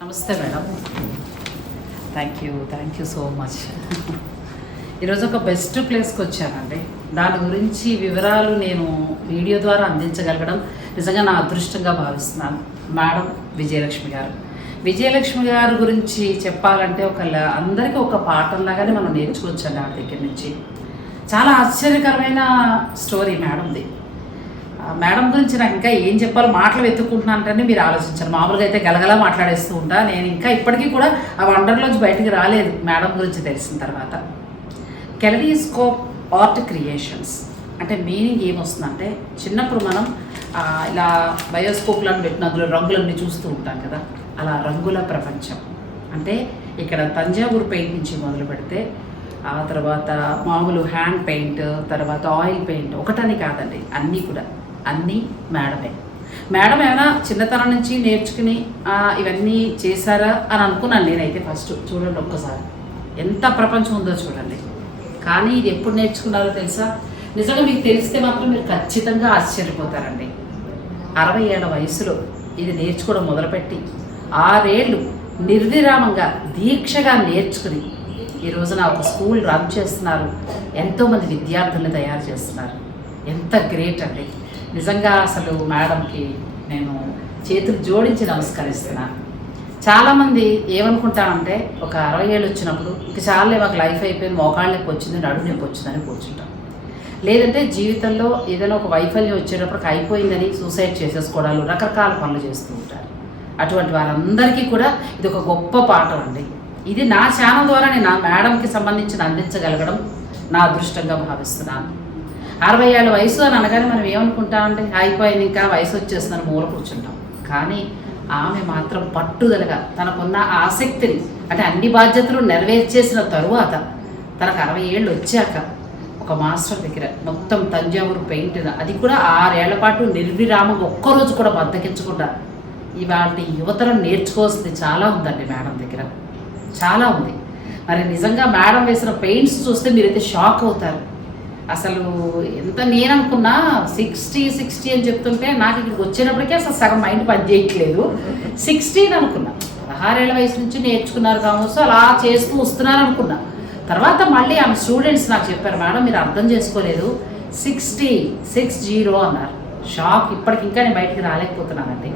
నమస్తే madam. Thank you so much. ఈరోజు ఒక బెస్ట్ ప్లేస్కి వచ్చానండి. దాని గురించి వివరాలు నేను వీడియో ద్వారా అందించగలగడం నిజంగా నా అదృష్టంగా భావిస్తున్నాను. మేడం విజయలక్ష్మి గారు గురించి చెప్పాలంటే అందరికీ ఒక పాఠంలాగానే మనం నేర్చుకోవచ్చండి. ఆవిడ దగ్గర నుంచి చాలా ఆశ్చర్యకరమైన స్టోరీ మేడంది. మేడం గురించి నాకు ఇంకా ఏం చెప్పాలో మాటలు వెతుక్కుంటున్నానంటే మీరు ఆలోచించారు. మామూలుగా అయితే గలగలా మాట్లాడేస్తూ ఉంటా. నేను ఇంకా ఇప్పటికీ కూడా ఆ వండర్లోంచి బయటికి రాలేదు మేడం గురించి తెలిసిన తర్వాత. కెలరీస్కోప్ ఆర్ట్ క్రియేషన్స్ అంటే మీనింగ్ ఏమొస్తుందంటే, చిన్నప్పుడు మనం ఇలా బయోస్కోప్లను పెట్టిన అందులో రంగులన్నీ చూస్తూ ఉంటాం కదా, అలా రంగుల ప్రపంచం. అంటే ఇక్కడ తంజావూరు పెయింట్ నుంచి మొదలు పెడితే ఆ తర్వాత మామూలు హ్యాండ్ పెయింట్, తర్వాత ఆయిల్ పెయింట్, ఒకటని కాదండి, అన్నీ మేడం ఏమైనా చిన్నతనం నుంచి నేర్చుకుని ఇవన్నీ చేశారా అని అనుకున్నాను నేనైతే. ఫస్ట్ చూడండి ఒక్కసారి ఎంత ప్రపంచం ఉందో చూడండి. కానీ ఇది ఎప్పుడు నేర్చుకున్నారో తెలుసా? నిజంగా మీకు తెలిస్తే మాత్రం మీరు ఖచ్చితంగా ఆశ్చర్యపోతారండి. 60 ఏళ్ల వయసులో ఇది నేర్చుకోవడం మొదలుపెట్టి 6 ఏళ్ళు నిర్విరామంగా దీక్షగా నేర్చుకుని ఈ రోజున ఒక స్కూల్ రన్ చేస్తున్నారు. ఎంతోమంది విద్యార్థుల్ని తయారు చేస్తున్నారు. ఎంత గ్రేట్ అండి నిజంగా. అసలు మేడంకి నేను చేతులు జోడించి నమస్కరిస్తున్నాను. చాలామంది ఏమనుకుంటామంటే, ఒక 60 ఏళ్ళు వచ్చినప్పుడు ఇంక చాలే మాకు లైఫ్ అయిపోయింది, మోకాళ్ళ నొప్పి వచ్చింది, నడుము నొప్పి వచ్చిందని కూర్చుంటాం. లేదంటే జీవితంలో ఏదైనా ఒక వైఫల్యం వచ్చేటప్పటికి అయిపోయిందని సూసైడ్ చేసేసుకోవడాలు, రకరకాల పనులు చేస్తూ ఉంటారు. అటువంటి వారందరికీ కూడా ఇది ఒక గొప్ప పాఠం అండి. ఇది నా ఛానల్ ద్వారా నేను మేడంకి సంబంధించిన అందించగలగడం నా అదృష్టంగా భావిస్తున్నాను. 60 ఏళ్ళ వయసు అని అనగానే మనం ఏమనుకుంటామంటే, అయిపోయింది ఇంకా వయసు వచ్చేస్తుందని మూల కూర్చుంటాం. కానీ ఆమె మాత్రం పట్టుదలగా తనకున్న ఆసక్తిని, అంటే అన్ని బాధ్యతలు నెరవేర్చేసిన తరువాత తనకు 60 ఏళ్ళు వచ్చాక ఒక మాస్టర్ దగ్గర మొత్తం తంజావూరు పెయింట్, అది కూడా 6 ఏళ్ల పాటు నిర్విరామంగా ఒక్కరోజు కూడా బద్దకించకుండా ఇవాళ యువతరం నేర్చుకోవాల్సింది చాలా ఉందండి మేడం దగ్గర, చాలా ఉంది. మరి నిజంగా మేడం వేసిన పెయింట్స్ చూస్తే మీరైతే షాక్ అవుతారు. అసలు ఎంత నేననుకున్నా 60 అని చెప్తుంటే నాకు ఇక్కడికి వచ్చేటప్పటికీ అసలు సగం మైండ్ పని చేయట్లేదు. 60 అనుకున్నా. 16 ఏళ్ల వయసు నుంచి నేర్చుకున్నారు కావచ్చు, అలా చేస్తూ వస్తున్నారు అనుకున్నా. తర్వాత మళ్ళీ ఆమె స్టూడెంట్స్ నాకు చెప్పారు, మేడం మీరు అర్థం చేసుకోలేదు, 60 అన్నారు. షాక్. ఇప్పటికి ఇంకా నేను బయటికి రాలేకపోతున్నానండి.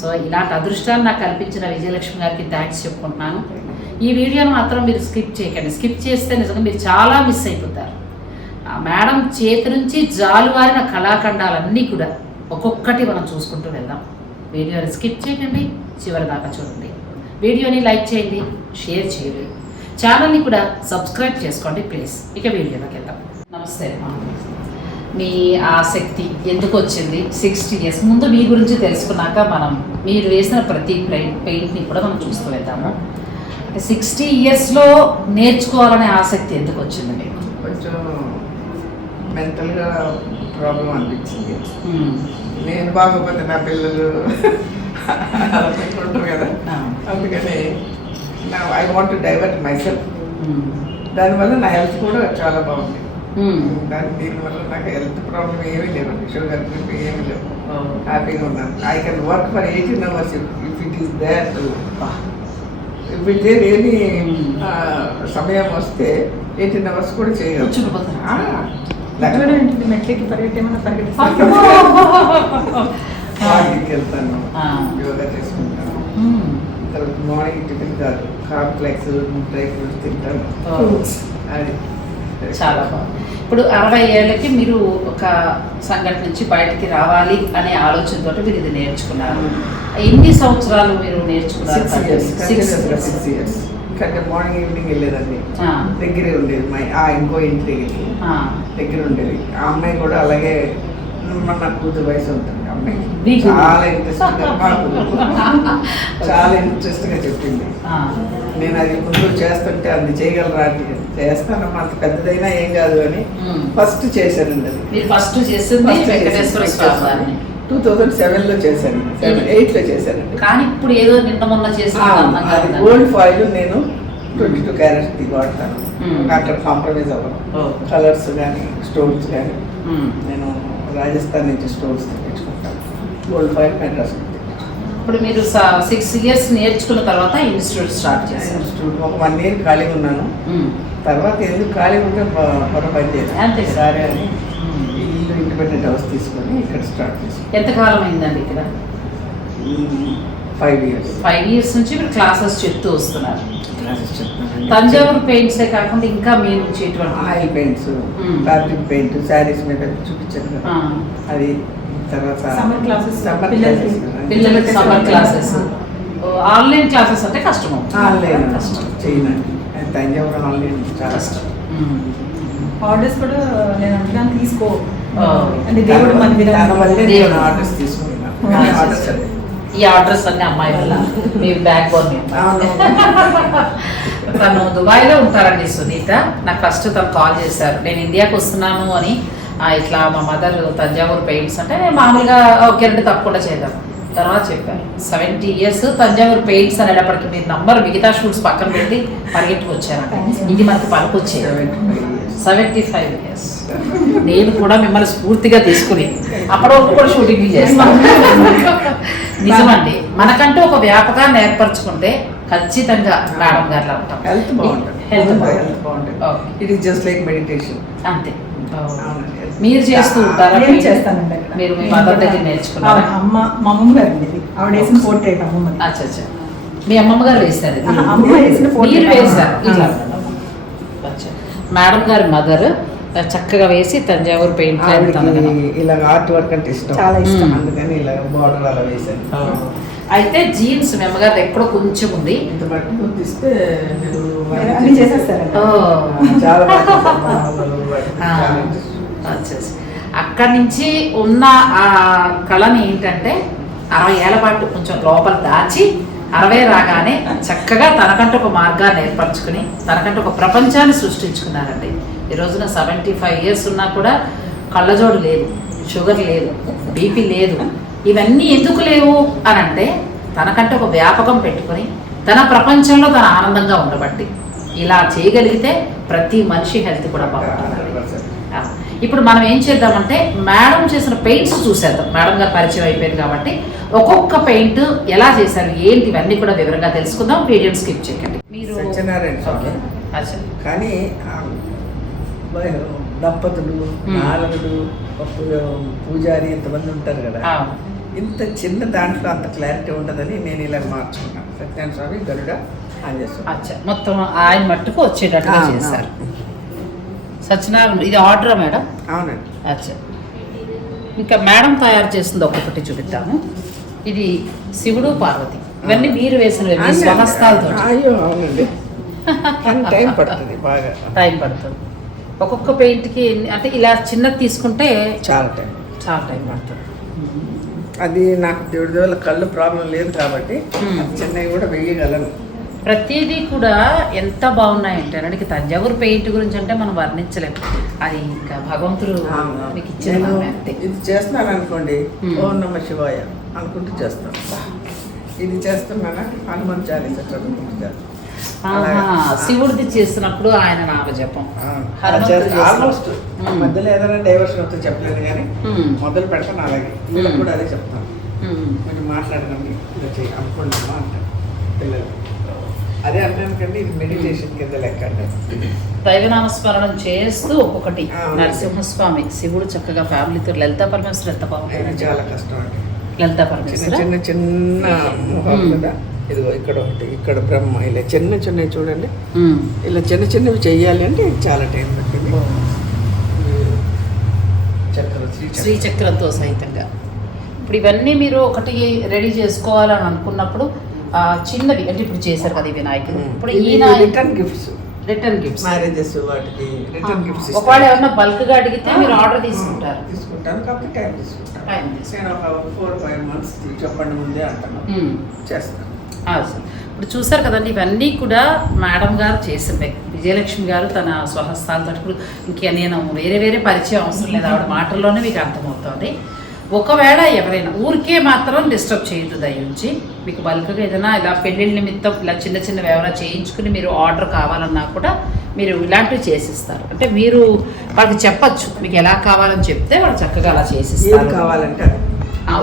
సో ఇలాంటి అదృష్టాన్ని నాకు కల్పించిన విజయలక్ష్మి గారికి థ్యాంక్స్ చెప్పుకుంటున్నాను. ఈ వీడియోను మాత్రం మీరు స్కిప్ చేయకండి. స్కిప్ చేస్తే నిజంగా మీరు చాలా మిస్ అయిపోతారు. మేడం చేతి నుంచి జాలువారిన కళాఖండాలన్నీ కూడా ఒక్కొక్కటి మనం చూసుకుంటూ వెళ్దాం. వీడియోని స్కిప్ చేయకండి, చివరి దాకా చూడండి. వీడియోని లైక్ చేయండి, షేర్ చేయండి, ఛానల్ని కూడా సబ్స్క్రైబ్ చేసుకోండి ప్లీజ్. ఇక వీడియోలోకి వెళ్దాం. నమస్తే. మీ ఆసక్తి ఎందుకు వచ్చింది? 60 years ముందు మీ గురించి తెలుసుకున్నాక మనం మీరు వేసిన ప్రతి పెయింట్ని కూడా మనం చూస్తూ వెళ్దాము. 60 yearsలో నేర్చుకోవాలనే ఆసక్తి ఎందుకు వచ్చింది మీకు? కొంచెం మెంటల్గా ప్రాబ్లం అనిపించింది. నేను బాగోపోతే నా పిల్లలు ఉంటారు కదా, అందుకని I want to divert my self. దానివల్ల నా హెల్త్ కూడా చాలా బాగుంది. దీనివల్ల నాకు హెల్త్ ప్రాబ్లం ఏమీ లేవండి, షుగర్ ఏమీ లేవు, హ్యాపీగా ఉన్నాను. I can work for 18 hours if it is there to. If it there ఏమి సమయం వస్తే 18 hours కూడా చేయగలను. మెట్లకి పరిగెట్టేమన్నా వాకింగ్కి వెళ్తాను, యోగా చేసుకుంటాను. తర్వాత మార్నింగ్ టిఫిన్ కాదు, కాంప్లెక్స్, డ్రై ఫ్రూట్స్ తింటాను. అది చాలా బాగుంది. ఇప్పుడు 60 ఏళ్ళకి మీరు ఒక సంఘటన నుంచి బయటికి రావాలి అనే ఆలోచనతో మీరు ఇది నేర్చుకున్నారు. ఎన్ని సంవత్సరాలు మీరు నేర్చుకున్నారు? 6 years. ఇక్కడ మార్నింగ్ ఈవినింగ్ వెళ్ళేదండి, దగ్గరే ఉండేది. ఇంకో ఇంటి దగ్గర ఉండేది. ఆ అమ్మాయి కూడా అలాగే నా కూతురు వయసు ఉంటుంది. అమ్మాయి చాలా ఇంట్రెస్ట్గా, చాలా ఇంట్రెస్ట్గా చెప్పింది. నేను అది ముందు చేస్తుంటే అది చేయగలరా అంటే, చేస్తానమ్మా, అంత పెద్దదైనా ఏం కాదు అని ఫస్ట్ చేశానండి. అది ఫస్ట్ చేసింది 2007లో చేశాను, 8లో చేశానండి. కానీ ఇప్పుడు ఏదో నిన్న మొన్న చేసిన గోల్డ్ ఫాయిల్ నేను 22 క్యారెట్స్ వాడతాను. అక్కడ కాంప్రమైజ్ అవ్వను. కలర్స్ కానీ స్టోన్స్ కానీ నేను రాజస్థాన్ నుంచి స్టోన్స్ తెప్పించుకుంటాను. Gold foil Madras. ఇప్పుడు మీరు 6 years నేర్చుకున్న తర్వాత ఇన్స్టిట్యూట్ స్టార్ట్ చేశారు. ఇన్స్టిట్యూట్ ఒక 1 year ఖాళీగా ఉన్నాను. తర్వాత ఎందుకు ఖాళీ ఉంటే మరో పని చేయాలి సరే అని ఇల్లు ఇండిపెండెంట్ హౌస్ తీసుకొని ఇక్కడ స్టార్ట్ చేశాను. ఎంతకాలం అయిందండి ఇక్కడ? 5 years. 5 years నుంచి మీరు క్లాసెస్ చెప్తూ వస్తున్నారు. క్లాసెస్ చెప్తాను. తంజావూరు పెయింట్సే కాకుండా ఇంకా మీ నుంచి ఎటువంటి oil paints, fabric paint, saris మీద చూపించారు కదా, అది. తర్వాత సమ్మర్ క్లాసెస్, పిల్లలకి సమ్మర్ క్లాసెస్. ఆన్లైన్ క్లాసెస్ అంటే కష్టం. ఆన్లైన్ కష్టం చేయనండి. తంజావూరు ఆన్లైన్ చాలా కష్టం. ఆర్డర్స్ కూడా నేను అంటున్నాను తీసుకో అంటే దేవుడు మందిరం ఆర్డర్స్ తీసుకున్నాను. ఆర్డర్స్ అదే ఈ ఆర్డర్స్ అన్ని అమ్మాయి వల్ల మీ బ్యాక్ బోన్. తను దుబాయ్లో ఉంటారండి సునీత. నాకు ఫస్ట్ తను కాల్ చేశారు, నేను ఇండియాకి వస్తున్నాను అని. ఇట్లా మా మదర్ తంజావూరు పెయింట్స్ అంటే నేను మామూలుగా ఓకే అంటే తప్పకుండా చేద్దాం. తర్వాత చెప్పారు 70 years తంజావూరు పెయింట్స్ అనేటప్పటికి మీరు నంబర్ మిగతా షూట్స్ పక్కన పెట్టి పరిగెట్టుకు వచ్చారంట. ఇది మనకి పనికొచ్చేది. 75 years. నేను కూడా మిమ్మల్ని స్ఫూర్తిగా తీసుకుని అప్పటి వరకు కూడా షూటింగ్ చేస్తాను. నిజమండి, మనకంటూ ఒక వ్యాపకాన్ని ఏర్పరచుకుంటే ఖచ్చితంగా మేడం గారిలో ఉంటాం. హెల్త్ బాగుంటుంది. It is just like meditation. అంతే. మీరు చేస్తూ ఉంటారా? నేను చేస్తానండి. మీరు మీ మదర్ దగ్గర నేర్చుకున్నారా? అమ్మ మా అమ్మమ్మ గారు ఉండేది, ఆవిడ వేసిన పోర్ట్రేట్ అమ్మమ్మ. అచ్చా, మీ అమ్మమ్మ గారు వేశారు, అమ్మ వేసిన మీరు వేశారు. ఇట్లా మేడం గారి మదర్ చక్కగా వేసి తంజావూరు పెయింట్ ఇలా ఆర్ట్ వర్క్ అంటే ఇష్టం, చాలా ఇష్టం. అందుకని ఇలా బార్డర్ అలా వేశాను. అయితే జీన్స్ మీ అమ్మగారు ఎక్కడో కొంచెం ఉంది, ఇంత బట్టి గుర్తిస్తే అన్ని చేసేస్తారండి. చాలా అక్కడి నుంచి ఉన్న ఆ కళని ఏంటంటే 60 ఏళ్ల పాటు కొంచెం లోపల దాచి 60 రాగానే చక్కగా తనకంటూ ఒక మార్గాన్ని ఏర్పరచుకుని తనకంటూ ఒక ప్రపంచాన్ని సృష్టించుకున్నారండి. ఈ రోజున 75 years ఉన్నా కూడా కళ్ళజోడు లేదు, షుగర్ లేదు, బీపీ లేదు. ఇవన్నీ ఎందుకు లేవు అని అంటే తనకంటే ఒక వ్యాపకం పెట్టుకొని తన ప్రపంచంలో తన ఆనందంగా ఉండబట్టి. ఇలా చేయగలిగితే ప్రతి మనిషి హెల్త్ కూడా బాగుంటుంది. ఇప్పుడు మనం ఏం చేద్దామంటే మేడం చేసిన పెయింట్స్ చూసేద్దాం. మేడం గారు పరిచయం అయిపోయింది కాబట్టి ఒక్కొక్క పెయింట్ ఎలా చేశారు ఏంటి ఇవన్నీ కూడా వివరంగా తెలుసుకుందాం. వీడియోని స్కిప్ చేయకండి. మీరు సత్యనారాయణ స్వామి కానీ దంపతులు, నారదుడు, పూజారి ఇంతమంది ఉంటారు కదా, ఇంత చిన్న దాంట్లో అంత క్లారిటీ ఉండదని నేను ఇలా మార్చుకున్నాను. సత్యనారాయణ స్వామి, గరుడ, ఆంజనేయ. మొత్తం ఆయన మట్టుకు వచ్చేటట్టుగా చేశారు. సత్యనారాయణ ఇది ఆర్డరా మేడం? అవునండి. అచ్చా, ఇంకా మేడం తయారు చేసింది ఒక్కొక్కటి చూపిద్దాము. ఇది శివుడు, పార్వతి, ఇవన్నీ మీరు వేసిన స్వహస్తాలతో. అయ్యో అవునండి, టైం పడుతుంది, బాగా టైం పడుతుంది. ఒక్కొక్క పెయింట్కి అంటే ఇలా చిన్నది తీసుకుంటే చాలా టైం పడుతుంది. అది నాకు దేవుడి వల్ల కళ్ళు ప్రాబ్లం లేదు కాబట్టి చిన్నవి కూడా వేయగలను. ప్రతిదీ కూడా ఎంత బాగున్నాయంటే అంటే తంజావూరు పెయింట్ గురించి అంటే మనం వర్ణించలేము. అది ఇంకా భగవంతుడు మీకు ఇచ్చిన నేను వరమే అంతే. ఇది చేస్తున్నాను అనుకోండి, ఓం నమ శివాయ అనుకుంటూ చేస్తాను. ఇది చేస్తున్నానా హనుమాన్ చాలీసా చదువుకుంటూ చేస్తాను. శివుడిది చేస్తున్నప్పుడు ఆయన నామజపం ఆల్మోస్ట్ మధ్యలో ఏదైనా డైవర్షన్ అవుతుంది చెప్పలేదు కానీ మొదలు పెడతాను అలాగే. వీళ్ళకి కూడా అదే చెప్తాను, కొంచెం మాట్లాడకండి ఇలా చేయి అనుకుంటున్నామా అంటారు పిల్లలు. అదే అంటాను కండి, ఇది మెడిటేషన్ కింద లెక్క అంటారు. దైవనామస్మరణం చేస్తూ ఒక్కొక్కటి నరసింహస్వామి శివుడు చక్కగా ఫ్యామిలీతో లలితా పరమేశ్వరు ఎంత బాగుంటుంది. చాలా కష్టం అండి. లలితా చిన్న పరమేశ్వర చిన్న చిన్న ముఖం కదా, ఇదిగో ఇక్కడ ఒకటి, ఇక్కడ బ్రహ్మ, ఇలా చిన్న చిన్నవి చూడండి. ఇలా చిన్న చిన్నవి చెయ్యాలి అంటే చాలా టైం పట్టింది. చక్రం శ్రీచక్రంతో సహితంగా. ఇప్పుడు ఇవన్నీ మీరు ఒకటి రెడీ చేసుకోవాలని అనుకున్నప్పుడు చిన్నవి అంటే ఇప్పుడు చేశారు కదా ఈ వినాయకుడు. ఇప్పుడు ఈయన రిటర్న్ గిఫ్ట్స్, మ్యారేజెస్ వాటికి రిటర్న్ గిఫ్ట్స్. ఒకవేళ ఏమన్నా బల్క్ గా అడిగితే మీరు ఆర్డర్ తీసుకుంటారు. తీసుకుంటాను కాబట్టి టైం తీసుకుంటాను. నేను ఒక 4-5 months చెప్పండి ముందే అంటాను, చేస్తాను. ఇప్పుడు చూసారు కదండి, ఇవన్నీ కూడా మేడం గారు చేసినవే. విజయలక్ష్మి గారు తన స్వహస్తాలతో. ఇప్పుడు ఇంక నేను వేరే వేరే పరిచయం అవసరం లేదు, ఆవిడ మాటల్లోనే మీకు అర్థమవుతుంది. ఒకవేళ ఎవరైనా ఊరికే మాత్రం డిస్టర్బ్ చేయొద్దు దయించి. మీకు బల్క్గా ఏదైనా ఇలా పెళ్ళిళ్ళ నిమిత్తం ఇలా చిన్న చిన్నవి ఏమైనా చేయించుకుని మీరు ఆర్డర్ కావాలన్నా కూడా మీరు ఇలాంటివి చేసిస్తారు. అంటే మీరు వాళ్ళకి చెప్పచ్చు మీకు ఎలా కావాలని చెప్తే వాళ్ళు చక్కగా అలా చేసిస్తారు. కావాలంటే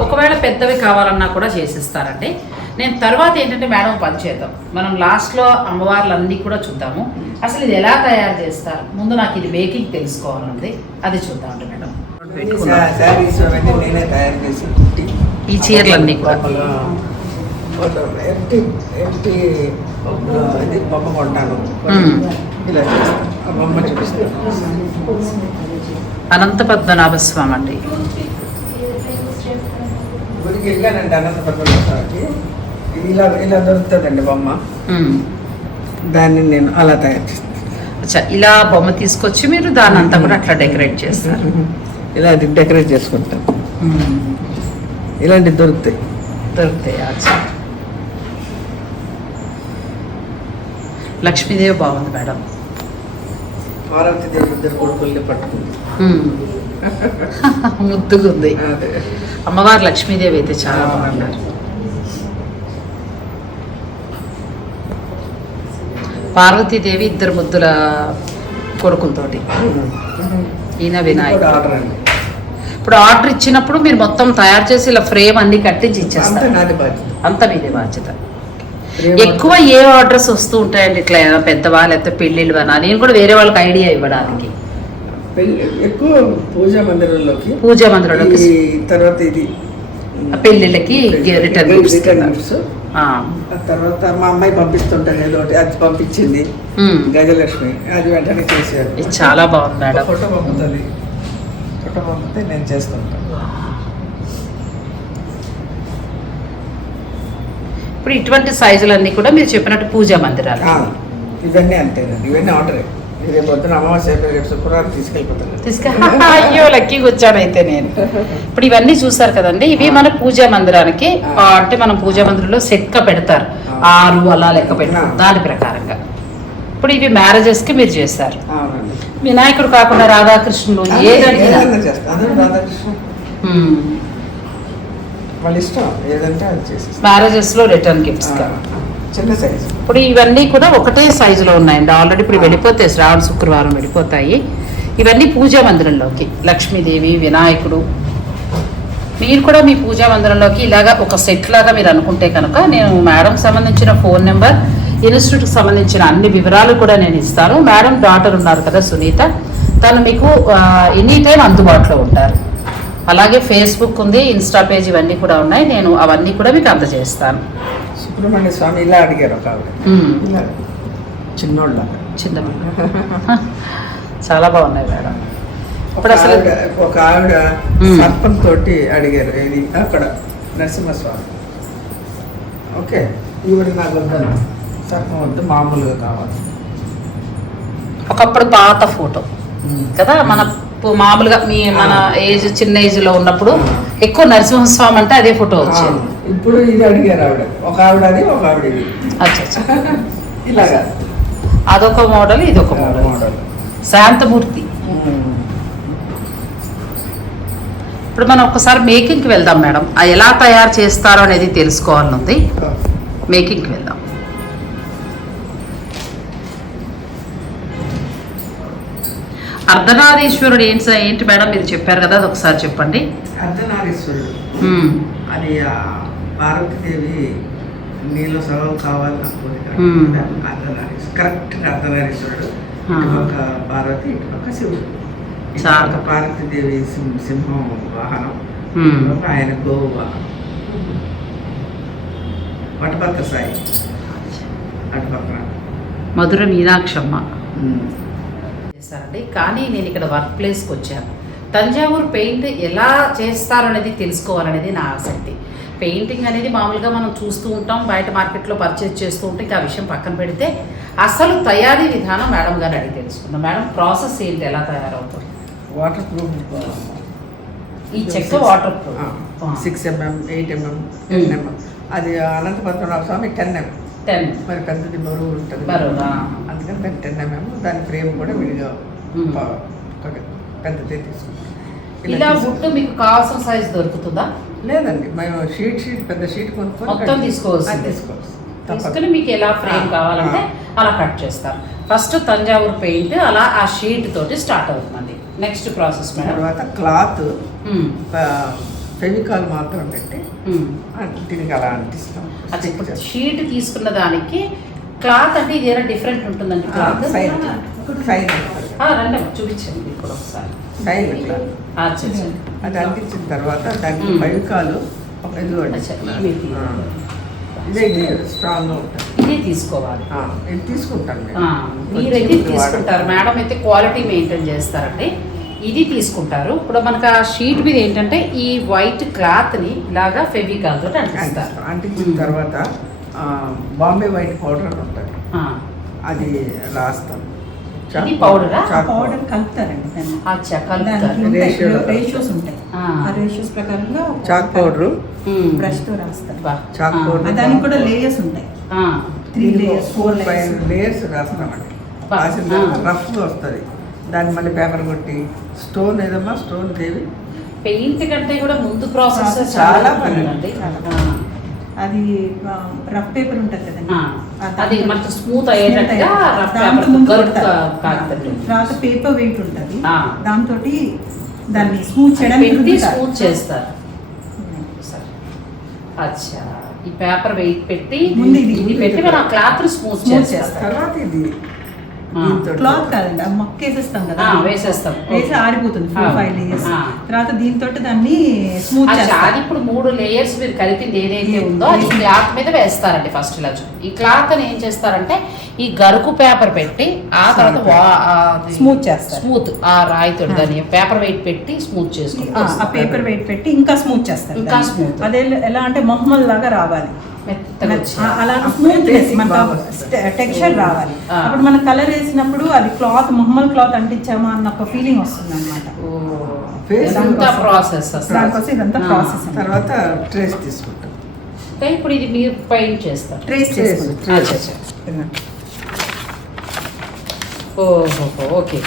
ఒకవేళ పెద్దవి కావాలన్నా కూడా చేసిస్తారండి. నేను తర్వాత ఏంటంటే మేడం పని చేద్దాం, మనం లాస్ట్లో అమ్మవార్లన్నీ కూడా చూద్దాము. అసలు ఇది ఎలా తయారు చేస్తారు, ముందు నాకు ఇది మేకింగ్ తెలుసుకోవాలండి, అది చూద్దామండి మేడం. శారీస్ అవన్నీ నేనే తయారు చేసి కుట్టి ఈ చీరలన్నీ కూడా ఎంటీ ఇది బొమ్మ కొంటాను, ఇలా చేస్తాను. ఆ బొమ్మ చూపిస్తాను. అనంత పద్మనాభ స్వామి అండి. గుడికి వెళ్ళానండి అనంత పద్మనాభస్వామికి. ఇలా ఇలా దొరుకుతుందండి బొమ్మ, దాన్ని నేను అలా తయారు చేస్తాను. ఇలా బొమ్మ తీసుకొచ్చి మీరు దాన్ని అంతా కూడా అట్లా డెకరేట్ చేస్తారు. ఇలాంటి డెకరేట్ చేసుకుంటాను. ఇలాంటివి దొరుకుతాయి. అచ్చా. లక్ష్మీదేవి బాగుంది మేడం. పార్వతీదేవి ఇద్దరు కొడుకుల్ని పట్టుకుంది, ముద్దుగా ఉంది. అమ్మవారు లక్ష్మీదేవి అయితే చాలా బాగున్నారు. పార్వతీదేవి ఇద్దరు ముద్దుల కొడుకులతోటి. ఈయన వినాయకుడు. ఇప్పుడు ఆర్డర్ ఇచ్చినప్పుడు మీరు మొత్తం తయారు చేసి ఇలా ఫ్రేమ్ అన్ని కట్టించి ఇచ్చేస్తారు, అంత మీదే బాధ్యత. ఎక్కువ ఏ ఆర్డర్స్ వస్తూ ఉంటాయండి ఇట్లా పెద్దవా లేకపోతే పెళ్ళిళ్ళు అనా? నేను కూడా వేరే వాళ్ళకి ఐడియా ఇవ్వడానికి. ఎక్కువ పూజా మందిరంలోకి తర్వాత ఇది పెళ్ళిళ్ళకి రిటర్న్ గిఫ్ట్స్. తర్వాత మా అమ్మాయి పంపిస్తుంటాను ఏదో ఒకటి, అది పంపించింది గజలక్ష్మి, అది వెంటనే చేసేది. ఇది చాలా బాగుంది మేడం. ఫోటో పంపుతుంది, ఫోటో పంపితే నేను చేస్తుంటాను. ఇప్పుడు ఇటువంటి సైజులన్నీ కూడా మీరు చెప్పినట్టు పూజా మందిరాలు. ఇవన్నీ అంతేనండి, ఇవన్నీ ఆర్డర్. రేపు పొద్దున అమావాస్య రేపు శుక్రవారం తీసుకెళ్ళిపోతాను. అయ్యో లక్కీగా వచ్చాను అయితే నేను. ఇప్పుడు ఇవన్నీ చూసారు కదండి, ఇవి మన పూజా మందిరానికి అంటే మనం పూజా మందిరంలో సెట్గా పెడతారు 6 అలా లెక్క పెడతారు దాని ప్రకారంగా. ఇప్పుడు ఇవి మ్యారేజెస్ కి మీరు చేస్తారు. వినాయకుడు కాకుండా రాధాకృష్ణులు ఏదంటే మ్యారేజెస్ లో రిటర్న్ గిఫ్ట్స్. చిన్న సైజ్. ఇప్పుడు ఇవన్నీ కూడా ఒకటే సైజులో ఉన్నాయండి ఆల్రెడీ. ఇప్పుడు వెళ్ళిపోతాయి, శ్రావణ శుక్రవారం వెళ్ళిపోతాయి. ఇవన్నీ పూజా మందిరంలోకి లక్ష్మీదేవి, వినాయకుడు. మీరు కూడా మీ పూజా మందిరంలోకి ఇలాగా ఒక సెట్ లాగా మీరు అనుకుంటే కనుక నేను మేడం సంబంధించిన ఫోన్ నెంబర్, ఇన్స్టిట్యూట్కి సంబంధించిన అన్ని వివరాలు కూడా నేను ఇస్తాను. మేడం డాటర్ ఉన్నారు కదా సునీత, తను మీకు ఎనీ టైం అందుబాటులో ఉంటారు. అలాగే ఫేస్బుక్ ఉంది, ఇన్స్టా పేజ్ ఇవన్నీ కూడా ఉన్నాయి. నేను అవన్నీ కూడా మీకు అందజేస్తాను. సుబ్రహ్మణ్య స్వామి ఇలా అడిగారు ఒక ఆవిడ, చిన్నోళ్ళ చాలా బాగున్నాయి మేడం. ఇప్పుడు అసలు ఒక ఆవిడ సర్పం తోటి అడిగారు, ఇది అక్కడ నరసింహస్వామి. ఓకే, ఈవిడ నాకు వద్దాను, సర్పం వద్దు, మామూలుగా కావాలి. ఒకప్పుడు పాత ఫోటో కదా, మన మామూలుగా మన ఏజ్ చిన్న ఏజ్ లో ఉన్నప్పుడు ఎక్కువ నరసింహస్వామి అంటే అదే ఫోటో వచ్చేది. ఇప్పుడు ఇది అడిగారు ఆవిడ, ఒక ఆవిడ అది, ఒక ఆవిడ ఇది. అచ్చా ఇలాగా అదొక మోడల్, ఇదొక మోడల్. మోడల్. శాంతమూర్తి. ఇప్పుడు మనం ఒకసారి మేకింగ్కి వెళ్దాం మేడం. అది ఎలా తయారు చేస్తారో అనేది తెలుసుకోవాలని ఉంది. మేకింగ్కి వెళ్దాం. అర్ధనారీశ్వరుడు ఏంటి మేడం మీరు చెప్పారు కదా, అది ఒకసారి చెప్పండి. అర్ధనారీశ్వరుడు అది పార్వతీదేవి నీలో సగం కావాలని అర్ధనారీశ్వరుడు, కరెక్ట్ అర్ధనారీశ్వరుడు. ఒక పార్వతి, ఇటుపక్క శివుడు. ఒక పార్వతీదేవి సింహం వాహనం, ఆయన గోవు వాహనం. వటపత్ర సాయి అటుపక్కన మధుర మీనాక్షమ్మ చేశారండి. కానీ నేను ఇక్కడ వర్క్ ప్లేస్కి వచ్చాను. తంజావూరు పెయింట్ ఎలా చేస్తారు అనేది తెలుసుకోవాలనేది నా ఆసక్తి. పెయింటింగ్ అనేది మామూలుగా మనం చూస్తూ ఉంటాం, బయట మార్కెట్లో పర్చేజ్ చేస్తూ ఉంటే ఇంకా ఆ విషయం పక్కన పెడితే అసలు తయారీ విధానం మేడం గారు అడిగి తెలుసుకుందాం. మేడం ప్రాసెస్ ఏంటి, ఎలా తయారవుతుంది? Water proof. ఈ చెక్క water proof 6 mm, 8 mm, 10 mm. అది అనంతపద్మనాభ స్వామి 10 mm. 10 మరి పెద్దది బరువు ఉంటుంది, అందుకని దాన్ని 10 mm. దాని ఫ్రేమ్ కూడా విడిగా పెద్దదే తీసుకుంటాం. ఇలా బుట్టు మీకు కావాల్సిన సైజ్ దొరుకుతుందా? లేదండి, మేము షీట్ పెద్ద షీట్ కొనుక్కొని మొత్తం తీసుకోవచ్చు. తీసుకుని మీకు ఎలా ఫ్రేమ్ కావాలంటే అలా కట్ చేస్తారు. ఫస్ట్ తంజావూరు పెయింట్ అలా ఆ షీట్ తోటి స్టార్ట్ అవుతుందండి. నెక్స్ట్ ప్రాసెస్ తర్వాత క్లాత్ ఫెవికాల్ మాత్రం పెట్టి దీనికి అలా అంటిస్తాం. షీట్ తీసుకున్న దానికి క్లాత్ అంటే ఇది ఏదైనా డిఫరెంట్ ఉంటుందండి? క్లాత్ రండి చూపించండి ఇప్పుడు ఒకసారి. అది అంటించిన తర్వాత దానికి ఫెవికాలు ఇదైతే స్ట్రాంగ్ గా ఉంటుంది. ఇదే తీసుకోవాలి. ఇది తీసుకుంటాను. మీరైతే తీసుకుంటారు, మేడం అయితే క్వాలిటీ మెయింటైన్ చేస్తారండి. ఇది తీసుకుంటారు. ఇప్పుడు మనకు ఆ షీట్ మీద ఏంటంటే ఈ వైట్ క్లాత్ ని ఇలాగా ఫెవికాల్ తోటి అంటిస్తారు. అంటించిన తర్వాత బాంబే వైట్ పౌడర్ అని ఉంటుంది, అది రాస్తాం. పౌడర్ కలుపుతారండి. రేషియోస్ ఉంటాయి, ఆ రేషియోస్ ప్రకారంగా చాక్ పౌడర్ బ్రష్ తో రాస్తారు. చాక్ పౌడర్ దానికి కూడా లేయర్స్ ఉంటాయి, 3 layers 4 layers రాస్తామండి. రాసిన తర్వాత రఫ్గా వస్తుంది. దాన్ని మళ్ళీ పేపర్ కొట్టి స్టోన్ ఏదమ్మా స్టోన్ దేవి పెయింట్ కంటే కూడా ముందు ప్రాసెస్ చాలా అది రఫ్ పేపర్ ఉంటుంది కదండి, అది మనకు స్మూత్ అయ్యేటట్టుగా తర్వాత పేపర్ వెయిట్ ఉంటుంది, దాంతో దాన్ని స్మూత్ చేయడానికి స్మూత్ చేస్తారు. అచ్చా, ఈ పేపర్ వెయిట్ పెట్టి ఇది పెట్టి మనం ఆ క్లాత్ స్మూత్ చేస్తారు. తర్వాత ఇది క్లాత్ కాదండి, మొక్క వేసేస్తాం కదా, వేసేస్తాం, వేసి ఆరిపోతుంది 4-5 layers. తర్వాత దీంతో దాన్ని స్మూత్ చేస్తారు. అది ఇప్పుడు 3 layers మీరు కలిపింది ఏదైతే ఉందో అది క్లాత్ మీద వేస్తారండి. ఫస్ట్ ఇలా ఈ క్లాత్ అని ఏం చేస్తారంటే ఈ గరుకు పేపర్ పెట్టి ఆ తర్వాత స్మూత్ చేస్తారు. స్మూత్ ఆ రాయితో దాన్ని పేపర్ వెయిట్ పెట్టి స్మూత్ చేసుకుంటారు. ఆ పేపర్ వెయిట్ పెట్టి ఇంకా స్మూత్ చేస్తారు. ఇంకా స్మూత్ అదే ఎలా అంటే మొహమ్మల్ లాగా రావాలి, అలా స్మూత్నెస్ టెక్స్చర్ రావాలి. అప్పుడు మనం కలర్ వేసినప్పుడు అది క్లాత్ మొహమ్మల్ క్లాత్ అంటించామా అన్న ఒక ఫీలింగ్ వస్తుంది అనమాట. దానికోసం ఇదంతా ప్రాసెస్. తర్వాత ట్రేస్ తీసుకుంటాం. ఇప్పుడు ఇది మీరు పెయింట్ చేస్తారు. Trace okay.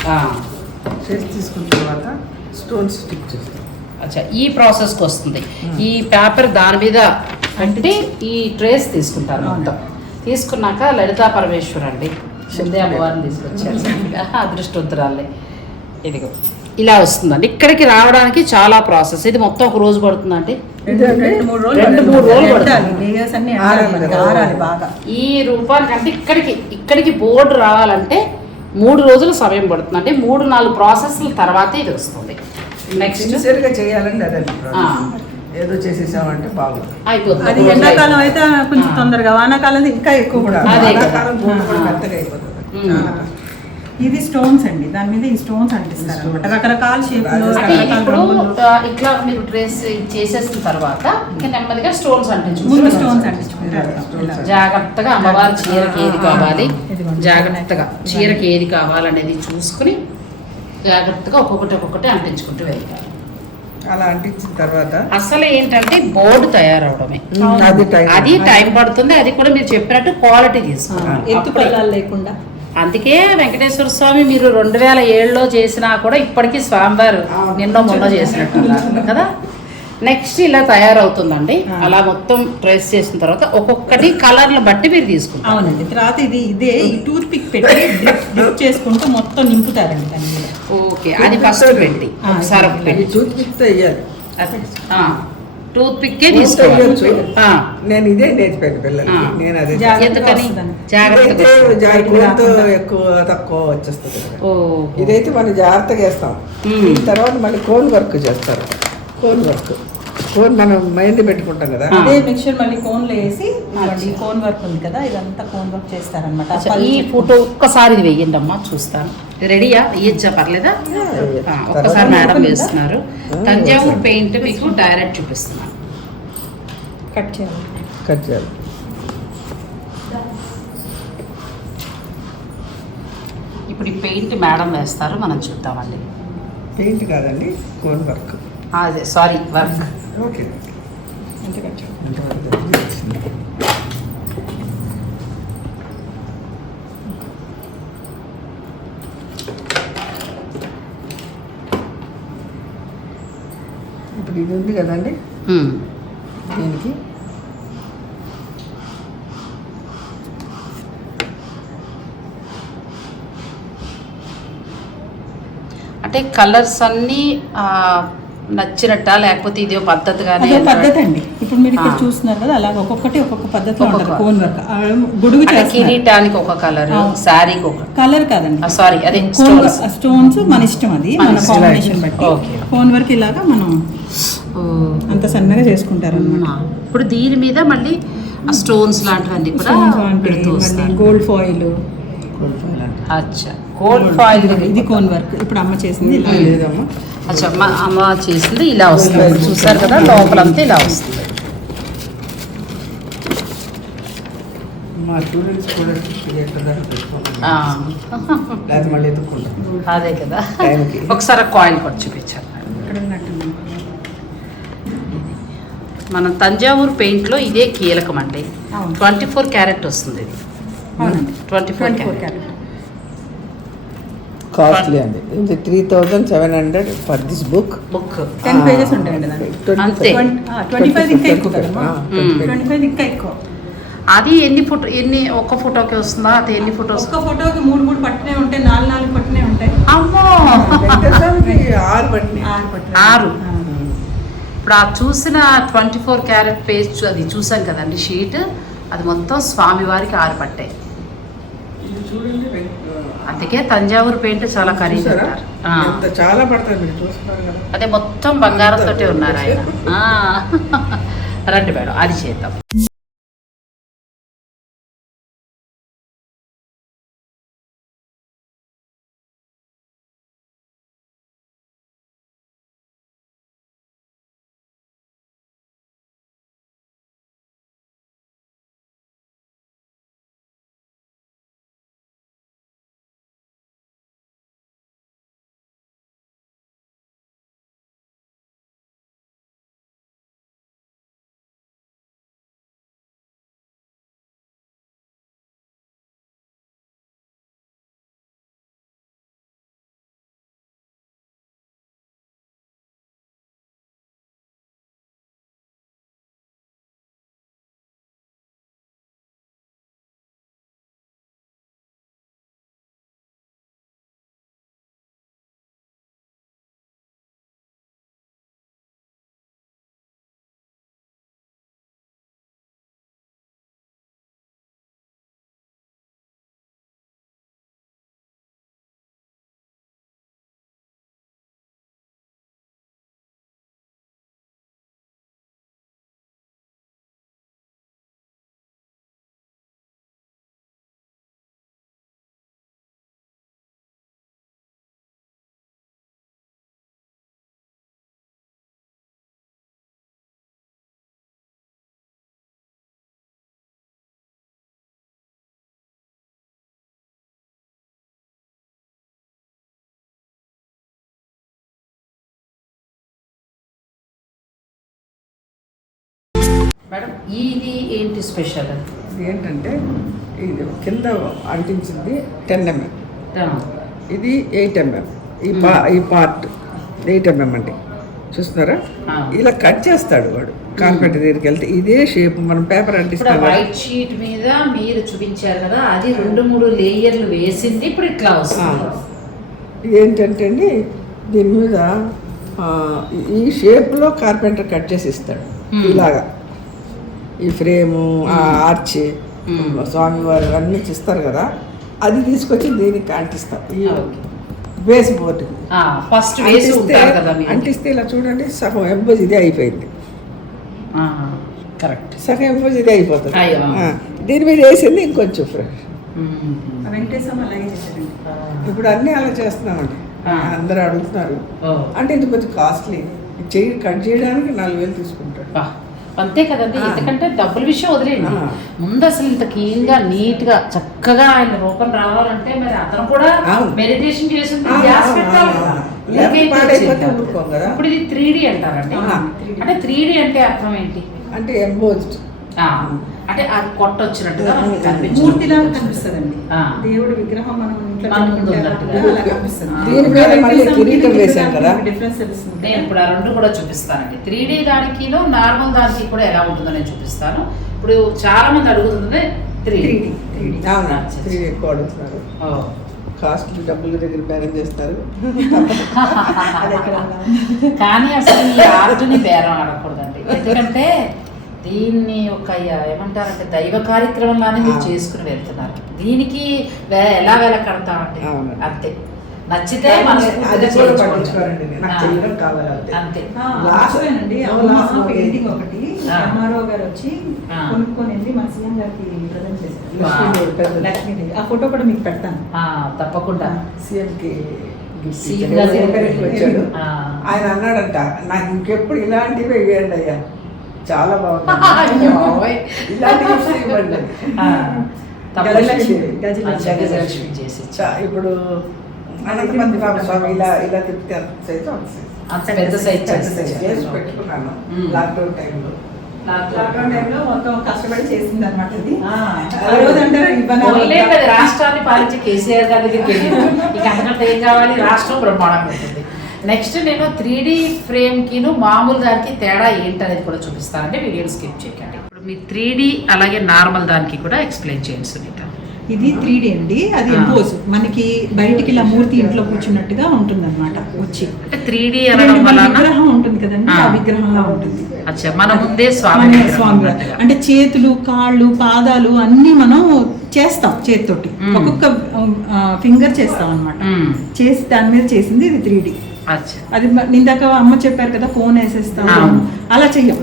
ట్రేస్ తీసుకున్న తర్వాత స్టోన్స్ స్టిక్ చేస్తాం. అచ్చా, ఈ ప్రాసెస్కి వస్తుంది. ఈ పేపర్ దాని మీద అంటే ఈ ట్రేస్ తీసుకుంటారు. మొత్తం తీసుకున్నాక లలితా పరమేశ్వర్ అండి ముందే అమ్మవారిని తీసుకొచ్చారు, అదృష్టవంతురాలే. ఇదిగో ఇలా వస్తుందండి. ఇక్కడికి రావడానికి చాలా ప్రాసెస్. ఇది మొత్తం ఒక రోజు పడుతుందండి, 2-3 రోజులు పడుతుంది. ఈ రూపానికి ఇక్కడికి బోర్డు రావాలంటే 3 రోజులు సమయం పడుతుంది. అంటే 3-4 ప్రాసెస్ల తర్వాత ఇది వస్తుంది. నెక్స్ట్ చేయాలండి, అదే ఏదో చేసేసామంటే బాగుంటుంది, అయిపోతుంది. అది ఎండాకాలం అయితే కొంచెం తొందరగా, వానాకాలం ఇంకా ఎక్కువ కూడా. ఇది స్టోన్స్ అండి, దాని మీద ఈ స్టోన్స్ అంటిస్తారు అన్నమాట, రకరకాల షేప్లో. ఇప్పుడు ఇట్లా మీరు డ్రెస్ చేసేసిన తర్వాత ఇంకా నెమ్మదిగా స్టోన్స్ ముందు స్టోన్స్ అంటించుకుంటారు. జాగ్రత్తగా అమ్మవారి చీరకి ఏది కావాలి, జాగ్రత్తగా చీరకి ఏది కావాలనేది చూసుకుని జాగ్రత్తగా ఒక్కొక్కటి అంటించుకుంటూ వెళ్తారు. అలా అంటించిన తర్వాత అసలు ఏంటంటే బోర్డు తయారవడమే అది టైం పడుతుంది. అది కూడా మీరు చెప్పినట్టు క్వాలిటీ తీసుకున్నాను. ఎత్తు పల్లాలు లేకుండా. అందుకే వెంకటేశ్వర స్వామి మీరు 2007లో చేసినా కూడా ఇప్పటికీ స్వామివారు నిన్న మొన్న చేసినట్టున్నారు కదా. నెక్స్ట్ ఇలా తయారవుతుందండి. అలా మొత్తం ట్రేస్ చేసిన తర్వాత ఒక్కొక్కటి కలర్లు బట్టి మీరు తీసుకుంటారు. అవునండి. తర్వాత ఇదే ఈ టూత్ పిక్ పెట్టి డిప్ చేసుకుంటూ మొత్తం నింపుతారండి దాని మీద. ఓకే, అది ఫస్ట్ పెట్టి ఒకసారి పెట్టి టూత్ పిక్ తో వేయాలి. టూత్ పిక్కే తీసుకోవచ్చు. నేను ఇదే నేర్పాను పిల్లలకి. నేను అదే ఎందుకని జాగ్రత్తతో ఎక్కువ తక్కువ వచ్చేస్తుంది. ఇదైతే మనం జాగ్రత్తగా వేస్తాం. తర్వాత మళ్ళీ కోన్ వర్క్ చేస్తారు. కోన్ మనం మైండ్ పెట్టుకుంటాం కదా, అదే మిక్చర్ మళ్ళీ కోన్లో వేసి కోన్ వర్క్ ఉంది కదా, ఇదంతా కోన్ వర్క్ చేస్తారనమాట. ఈ ఫోటో ఒక్కసారి వేయండి అమ్మా, చూస్తాను. రెడీయా? వేయచ్చా? పర్లేదా? ఒక్కసారి మేడం వేస్తున్నారు. తంజావూరు పెయింట్ మీకు డైరెక్ట్ చూపిస్తున్నాను. కట్ చేయాలి. ఇప్పుడు ఈ పెయింట్ మేడం వేస్తారు, మనం చూద్దామండి. పెయింట్ కాదండి, కోన్ వర్క్. అదే సారీ, వర్క్. ఓకే. ఇప్పుడు ఇది ఉంది కదండి, దీనికి అంటే కలర్స్ అన్నీ నచ్చినట్ట, లేకపోతే ఇది పద్ధతిగానే? పద్ధతి అండి. ఇప్పుడు మీరు ఇక్కడ చూస్తున్నారు కదా, అలాగే ఒక్కొక్కటి ఒక్కొక్క పద్ధతిలో ఉంటుంది. కోన్ వర్క్ గొడుగు కిరీటానికి ఒక కలర్, శారీకి ఒక కలర్ కాదండి, సారీ అదే స్టోన్స్ మన ఇష్టం, అది మన కాంబినేషన్ బట్టి. కోన్ వర్క్ ఇలాగా మనం అంత సన్నగా చేసుకుంటారు అన్నమాట. ఇప్పుడు దీని మీద మళ్ళీ స్టోన్స్ లాంటివన్నీ కూడా గోల్డ్ ఫాయిల్. అచ్చా, గోల్డ్ ఫాయిల్. ఇది కోన్ వర్క్. ఇప్పుడు అమ్మ చేసింది లేదమ్మా. అచ్చా, అమ్మ చేసింది ఇలా వస్తుంది. చూసారు కదా, లోపలంతా ఇలా వస్తుంది. మా స్టూడెంట్స్ కూడా మళ్ళీ ఎత్తుకుంటాం. అదే కదా. ఒకసారి కాయిన్ కూడా చూపించాను. మనం తంజావూరు పెయింట్లో ఇదే కీలకం అండి. 24 క్యారెట్ వస్తుంది ఇది. 24 క్యారెట్. కాస్ట్లీ అండి. ఇది 3700 ఫర్ దిస్ బుక్. 10 పేజెస్ ఉంటాయండి దానికి. 25 ఇంకా ఎక్కువ కదమ్మా. 25 ఇంకా ఎక్కువ. అది ఎన్ని ఒక్క ఫోటోకి వస్తుందా? అది ఎన్ని ఫోటోస్? ఒక్క ఫోటోకి 3 పట్టినే ఉంటాయి, 4 పట్టినే ఉంటాయి. అమ్మో, 6. ఇప్పుడు ఆ చూసిన 24 క్యారెట్ పేజ్ అది చూసాం కదండి, షీట్, అది మొత్తం స్వామివారికి 6 పట్టాయి. అందుకే తంజావూరు పెయింట్ చాలా ఖరీదు అంటారు. చాలా పడతాయి, మీరు చూస్తున్నారు కదా. అదే మొత్తం బంగారంతో ఉన్నారు ఆయన. రండి మేడం, అది చేద్దాం. మేడం ఇది ఏంటి స్పెషల్? ఇది ఏంటంటే ఇది కింద అంటించింది 10 mm, ఇది 8 mm. ఈ పార్ట్ 8 mm అండి, చూస్తున్నారా? ఇలా కట్ చేస్తాడు వాడు కార్పెంటర్ దగ్గరికి వెళ్తే. ఇదే షేప్ మనం పేపర్ అంటిస్తాం. వైట్ షీట్ మీద మీరు చూపించారు కదా, అది 2-3 లేయర్లు వేసింది ఇప్పుడు ఇట్లా వస్తుంది. ఏంటంటే అండి దీని మీద ఈ షేప్లో కార్పెంటర్ కట్ చేసి ఇస్తాడు. ఇలాగా ఈ ఫ్రేము, ఆ ఆర్చ్, స్వామివారు అన్నీ ఇస్తారు కదా, అది తీసుకొచ్చి దీనికి అంటిస్తాం. ఈ బేస్ బోర్డు ఫస్ట్ అంటిస్తే ఇలా చూడండి, సగం ఎంబోజ్ ఇదే అయిపోయింది. కరెక్ట్, సగం ఎంబోజ్ ఇదే అయిపోతుంది. దీని మీద వేసింది ఇంకొంచెం ఫ్రెష్. ఇప్పుడు అన్నీ అలా చేస్తున్నామండి. అందరూ అడుగుతున్నారు. అంటే ఇది కొంచెం కాస్ట్లీ, చెయ్యి కట్ చేయడానికి 4,000 తీసుకుంటాడు. అంతే కదండి, ఎందుకంటే డబ్బుల విషయం వదిలేండి, ముందు అసలు ఇంత క్లీన్ గా నీట్ గా చక్కగా ఆయన రూపం రావాలంటే మరి అతను కూడా మెడిటేషన్ చేసి ఇప్పుడు ఇది 3D అంటారండి. అంటే 3D అంటే అర్థం ఏంటి? అంటే ఎంబోజ్డ్, అంటే అది కొట్టొచ్చినట్టుగా మూర్తిలాగా కనిపిస్తుందండి. దేవుడి విగ్రహం మనం ముందు ఉన్నట్టుగా దీని మీద మళ్ళీ కిరీటం వేసాం కదా, డిఫరెన్స్ తెలుస్తుంది. నేను ఇప్పుడు ఆ 2 కూడా చూపిస్తానండి. 3D దానికి నార్మల్ దానికి కూడా ఎలా ఉంటుందో నేను చూపిస్తాను. ఇప్పుడు చాలా మంది అడుగుతుంది 3D ఎక్కువ అడుగుతున్నారు. కాస్ట్ డబ్బుల దగ్గర బేరం చేస్తారు. కానీ అసలు ఈ ఆర్ట్ని బేరం ఆడకూడదండి, ఎందుకంటే దీన్ని ఒక ఏమంటారంటే దైవ కార్యక్రమంలానే మీరు చేసుకుని వెళ్తున్నారు. దీనికి ఎలా వేల కడతామంటే అంతే, నచ్చితే అంతే. పెయింటింగ్ ఒకటి రామారావు గారు వచ్చి కొనుక్కొని వెళ్ళి మన సీఎం గారికి ప్రజెంట్ చేశారు, లక్ష్మీదేవి. ఆ ఫోటో కూడా మీకు పెడతాను తప్పకుండా. సీఎంకి వచ్చాడు, ఆయన అన్నాడంట, నాకు ఇంకెప్పుడు ఇలాంటివి ఇవ్వండి అయ్యా, చాలా బాగుంది, ఇప్పుడు అనంతమంది స్వామి ఇలా ఇలా తిప్పితే అంత పెద్ద సైజ్ చేసి పెట్టుకున్నాను లాక్డౌన్ టైంలో. లాక్డౌన్ టైంలో మొత్తం కష్టపడి చేసింది అనమాట. రాష్ట్రాన్ని పాలించే కేసీఆర్ గారి దగ్గరికి ఇక అంతకంటే ఏం కావాలి, రాష్ట్రం బ్రహ్మాండంగా ఉంటుంది. నెక్స్ట్ నేను 3D ఫ్రేమ్కి మామూలు దానికి తేడా ఏంటనేది కూడా చూపిస్తానంటే వీడియోని స్కిప్ చేయకండి. ఇప్పుడు మీ 3D అలాగే నార్మల్ దానికి కూడా ఎక్స్ప్లెయిన్ చేయండి సునీత. ఇది 3D అండి, అది ఎంపోజ్. మనకి బయటికి ఇలా మూర్తి ఇంట్లో కూర్చున్నట్టుగా ఉంటుంది అనమాట. వచ్చి అంటే 3D అనడం వల్ల విగ్రహం ఉంటుంది కదండి, ఆ విగ్రహంలా ఉంటుంది. అచ్చా, మన ముందే స్వామి అంటే చేతులు, కాళ్ళు, పాదాలు అన్ని మనం చేస్తాం చేతితోటి, ఒక్కొక్క ఫింగర్ చేస్తాం అనమాట. చేసి దాని మీద చేసింది ఇది 3D. అది ఇందాక అమ్మ చెప్పారు కదా, కోన్ వేసేస్తాం, అలా చెయ్యం.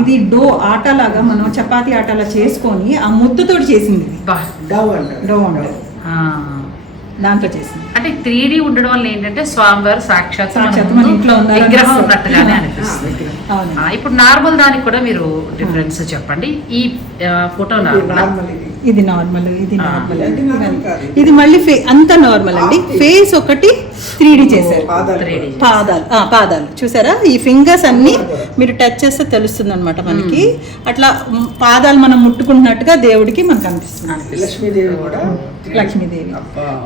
ఇది డో ఆటలాగా మనం చపాతీ ఆటలా చేసుకొని ఆ ముద్దతోటి చేసింది, డో అంటారు, దాంతో చేసింది. అంటే 3D ఉండడం వల్ల ఏంటంటే స్వామివారు సాక్షాత్ ఇంట్లో విగ్రహం ఉన్నట్టుగానే అనిపిస్తుంది. ఇప్పుడు నార్మల్ దానికి కూడా మీరు డిఫరెన్స్ చెప్పండి. ఈ ఫోటో ఇది నార్మల్, ఇది నార్మల్, ఇది మళ్ళీ అంత నార్మల్ అండి. ఫేస్ ఒకటి 3D చేశారు, పాదాలు చూసారా? ఈ ఫింగర్స్ అన్ని మీరు టచ్ చేస్తే తెలుస్తుంది అనమాట మనకి. అట్లా పాదాలు మనం ముట్టుకుంటున్నట్టుగా దేవుడికి మనకు అనిపిస్తుంది. లక్ష్మీదేవి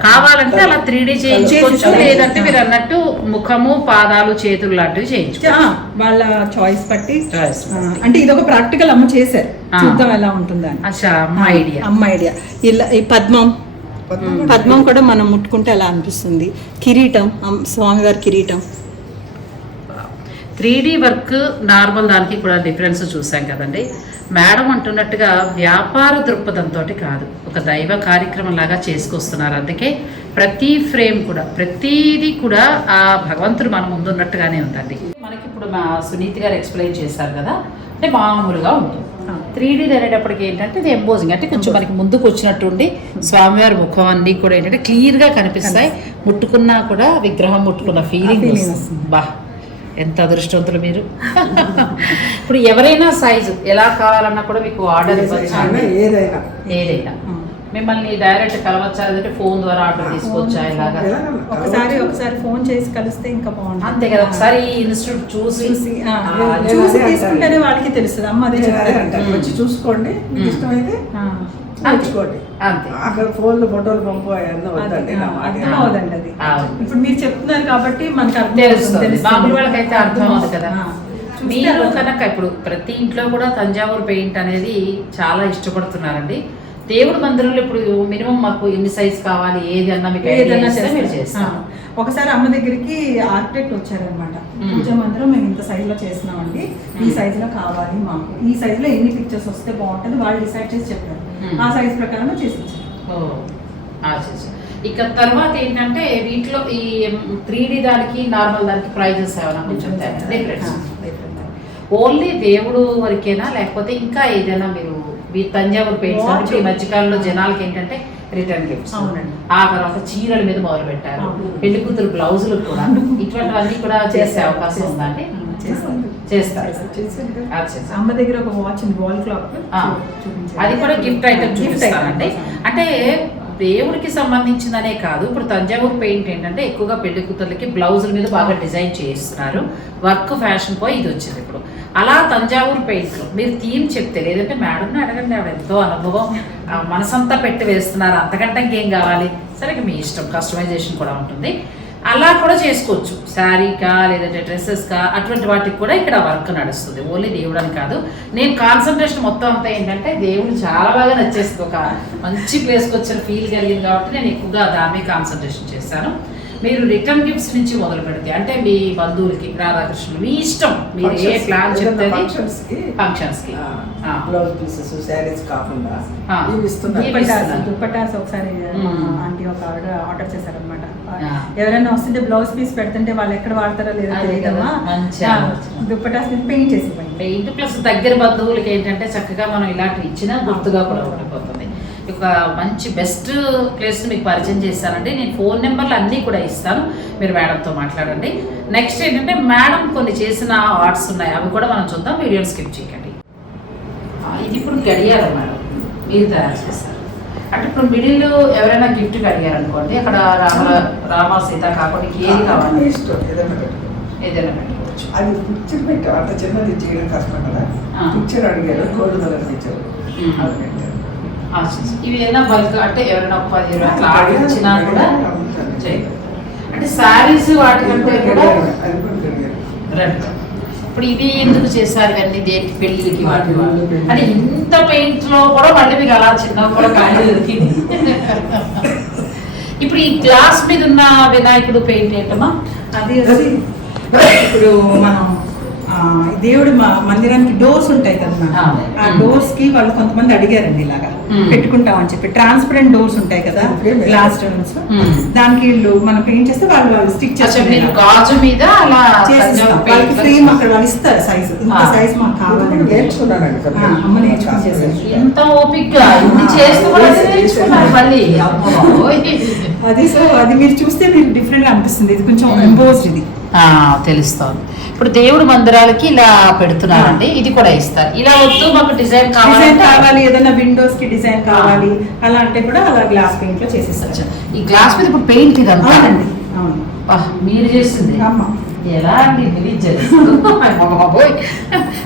కావాలంటే అలా 3D చేయించుకోవచ్చు, లేదంటే మీరు అన్నట్టు ముఖము, పాదాలు, చేతులు లాంటివి చేయించుకోవచ్చు, వాళ్ళ చాయిస్ బట్టి. అంటే ఇది ఒక ప్రాక్టికల్ అమ్మ చేశారు, చూద్దాం ఎలా ఉంటుందని. అమ్మ ఐడియా. ఇలా ఈ పద్మం కూడా మనం ముట్టుకుంటే ఎలా అనిపిస్తుంది. కిరీటం, స్వామివారి కిరీటం. 3D వర్క్ నార్మల్ దానికి కూడా డిఫరెన్స్ చూసాం కదండి. మేడం అంటున్నట్టుగా వ్యాపార దృక్పథంతో కాదు, ఒక దైవ కార్యక్రమం లాగా చేసుకొస్తున్నారు. అందుకే ప్రతి ఫ్రేమ్ కూడా, ప్రతిదీ కూడా ఆ భగవంతుడు మన ముందు ఉన్నట్టుగానే ఉందండి. మనకి ఇప్పుడు మా సునీతి గారు ఎక్స్ప్లెయిన్ చేశారు కదా, అంటే మామూలుగా ఉంటుంది. 3D అనేటప్పటికి ఏంటంటే ఇది ఎంబోజింగ్, అంటే కొంచెం మనకి ముందుకు వచ్చినట్టు ఉండి స్వామివారి ముఖం అన్నీ కూడా ఏంటంటే క్లియర్గా కనిపిస్తాయి. ముట్టుకున్నా కూడా విగ్రహం ముట్టుకున్న ఫీలింగ్ వస్తుంది. బా, ఎంత అదృష్టవంతులు మీరు. ఇప్పుడు ఎవరైనా సైజు ఎలా కావాలన్నా కూడా మీకు ఆర్డర్ ఇవ్వచ్చు, ఏదైనా. మిమ్మల్ని డైరెక్ట్ కలవచ్చా లేదంటే ఫోన్ ద్వారా ఆర్డర్ తీసుకోవచ్చా ఇలాగా? ఒకసారి ఫోన్ చేసి కలిస్తే ఇంకా బాగుంటుంది. అంతే కదా, ఒకసారి ఇన్స్టిట్యూట్ చూసి చూసి తీసుకుంటేనే వాళ్ళకి తెలుస్తుంది. అమ్మ అదే వచ్చి చూసుకోండి, ఇష్టమైతే తెచ్చుకోండి. అంతే, అక్కడ ఫోన్లో ఫోటోలు పంపు అవన్నీ వద్దండి. అర్థం అవదండి అది. ఇప్పుడు మీరు చెప్తున్నారు కాబట్టి మనకు అర్థం తెలుస్తుంది, మామూలు వాళ్ళకైతే అర్థం అవుతుంది కదా. మీరు కనుక ఇప్పుడు ప్రతి ఇంట్లో కూడా తంజావూరు పెయింట్ అనేది చాలా ఇష్టపడుతున్నారండి. దేవుడి మందిరంలో ఇప్పుడు మినిమం మాకు ఎన్ని సైజ్ కావాలి ఏది అన్నా మీకు ఏదైనా మీరు చేస్తాం. ఒకసారి అమ్మ దగ్గరికి ఆర్కిటెక్ట్ వచ్చారనమాట. పూజ మందిరం మేము ఇంత సైజ్ లో చేస్తున్నామండి, ఈ సైజ్ లో కావాలి మాకు, ఈ సైజ్ లో ఎన్ని పిక్చర్స్ వస్తే బాగుంటుంది వాళ్ళు డిసైడ్ చేసి చెప్పారు. ఆ సైజ్ ప్రకారం చేసి ఇక తర్వాత ఏంటంటే వీటిలో ఈ 3D దానికి నార్మల్ దానికి ప్రైజెస్ ఏమైనా కొంచెం డిఫరెన్స్? ఓన్లీ దేవుడు వరకేనా లేకపోతే ఇంకా ఏదైనా మీరు తంజావూరు పెయింట్స్ అంటే ఈ మధ్యకాలంలో జనాలకి ఏంటంటే రిటర్న్ గిఫ్ట్స్, ఆ తర్వాత చీరల మీద మొదలు పెట్టారు, పెళ్లి కూతురు బ్లౌజులు కూడా, ఇటువంటివన్నీ కూడా చేసే అవకాశం ఉందండి? చేస్తారు. అమ్మ దగ్గర ఒక వాచ్ వాల్ క్లాక్, అది కూడా గిఫ్ట్ ఐటమ్ చూపిస్తానండి. అంటే దేవుడికి సంబంధించిందనే కాదు, ఇప్పుడు తంజావూరు పెయింట్ ఏంటంటే ఎక్కువగా పెళ్లి కూతుర్లకి బ్లౌజుల మీద బాగా డిజైన్ చేస్తున్నారు. వర్క్ ఫ్యాషన్ పోయి ఇది వచ్చింది ఇప్పుడు. అలా తంజావూరు పెయింట్లో మీరు థీమ్ చెప్తే, లేదంటే మేడంని అడగండి, ఆవిడ ఎంతో అనుభవం, మనసంతా పెట్టి వేస్తున్నారు, అంతకంటే ఇంకేం కావాలి, సరే మీ ఇష్టం, కస్టమైజేషన్ కూడా ఉంటుంది. అలా కూడా చేసుకోవచ్చు, శారీకా లేదంటే డ్రెస్సెస్కా, అటువంటి వాటికి కూడా ఇక్కడ వర్క్ నడుస్తుంది. ఓన్లీ దేవుడు అని కాదు. నేను కాన్సన్ట్రేషన్ మొత్తం అంతా ఏంటంటే దేవుడు చాలా బాగా నచ్చేస్తుంది, ఒక మంచి ప్లేస్కి వచ్చిన ఫీల్ కలిగింది కాబట్టి నేను ఎక్కువగా దాని కాన్సన్ట్రేషన్ చేశాను. మీరు రిటర్న్ గిఫ్ట్స్ నుంచి మొదలు పెడితే అంటే మీ బంధువులకి, రాధాకృష్ణులు, మీ ఇష్టం, మీరు ఏ ప్లాన్ చెప్తే ఫంక్షన్స్ కి బ్లౌజ్ పీసెస్, శారీస్ కాకుండా దుప్పటాస్ ఒకసారి ఆంటీ ఒక ఆర్డర్ చేశారనమాట. ఎవరైనా వస్తుంటే బ్లౌజ్ పీస్ పెడుతుంటే వాళ్ళు ఎక్కడ వాడతారో లేదో తెలియదమ్మా, దుప్పటాస్ మీద పెయింట్ చేసి పెయింట్ ప్లస్ దగ్గర బంధువులకి ఏంటంటే చక్కగా మనం ఇలాంటివి ఇచ్చినా గుర్తుగా కూడా ఉండిపోతుంది. ఒక మంచి బెస్ట్ ప్లేస్ మీకు పరిచయం చేస్తానండి. నేను ఫోన్ నెంబర్లు అన్నీ కూడా ఇస్తాను, మీరు మేడంతో మాట్లాడండి. నెక్స్ట్ ఏంటంటే మేడం కొన్ని చేసిన ఆర్ట్స్ ఉన్నాయి, అవి కూడా మనం చూద్దాం, వీడియోని స్కిప్ చేయకండి. ఇది ఇప్పుడు గడియారం మేడం మీరు తయారు చేస్తారు. అంటే ఇప్పుడు మిడిల్ ఎవరైనా గిఫ్ట్ అడిగారు అనుకోండి, అక్కడ రామ సీత కాకుండా ఏది కావాలి ఏదైనా పెట్టుకోవచ్చు. అది పిక్చర్ పెట్టారు, అంత చిన్నది చేయడం కష్టం కదా. పిక్చర్ అడిగారు, గోల్డ్ కలర్ పిక్చర్, అది పెట్టారు. ఇవి ఏదైనా బల్క్ అంటే ఎవరైనా 10 అట్లా ఆడించినా కూడా చేయగలరు. అంటే శారీస్ వాటికంటే కూడా ఇప్పుడు ఇది ఎందుకు చేశారు కానీ దేనికి పెళ్లికి వాటి అంటే ఇంత పెయింట్ లో కూడా మళ్ళీ మీకు అలా చిన్న కూడా ఖాళీ దొరికింది. ఇప్పుడు ఈ గ్లాస్ మీద ఉన్న వినాయకుడు పెయింట్ ఏంటమ్మా? అది ఇప్పుడు మనం దేవుడి మందిరానికి డోర్స్ ఉంటాయి కదా, ఆ డోర్స్ కి వాళ్ళు కొంతమంది అడిగారండి ఇలాగా పెట్టుకుంటామని చెప్పి. ట్రాన్స్పరెంట్ డోర్స్ ఉంటాయి కదా, గ్లాస్ డోర్స్, దానికి వీళ్ళు మనం పెయింట్ చేస్తే వాళ్ళు స్టిక్ చేస్తారు గాజు మీద అలా వాళ్ళకి ఫ్రేమ్ అక్కడ వాళ్ళు ఇస్తారు సైజ్, ఇంత సైజ్ మాకు కావాలని నేర్చుకున్నారండి. అమ్మ నేర్చుకుని ఎంత ఓపిక అది. సో అది మీరు చూస్తే మీకు డిఫరెంట్ గా అనిపిస్తుంది, ఇది కొంచెం ఎంబోస్డ్, ఇది తెలుస్తుంది. ఇప్పుడు దేవుడు మందిరాలకి ఇలా పెడుతున్నారండి, ఇది కూడా ఇస్తారు. ఇలా వద్దు మాకు డిజైన్ కావాలి, ఏదైనా విండోస్ కి డిజైన్ కావాలి అలా అంటే కూడా అలా గ్లాస్ పెయింట్ లో చేసేస్తారు. ఈ గ్లాస్ మీద ఇప్పుడు పెయింట్ ఇదంతా అండి. అవును, మీరు చేసింది ఎలా అండి?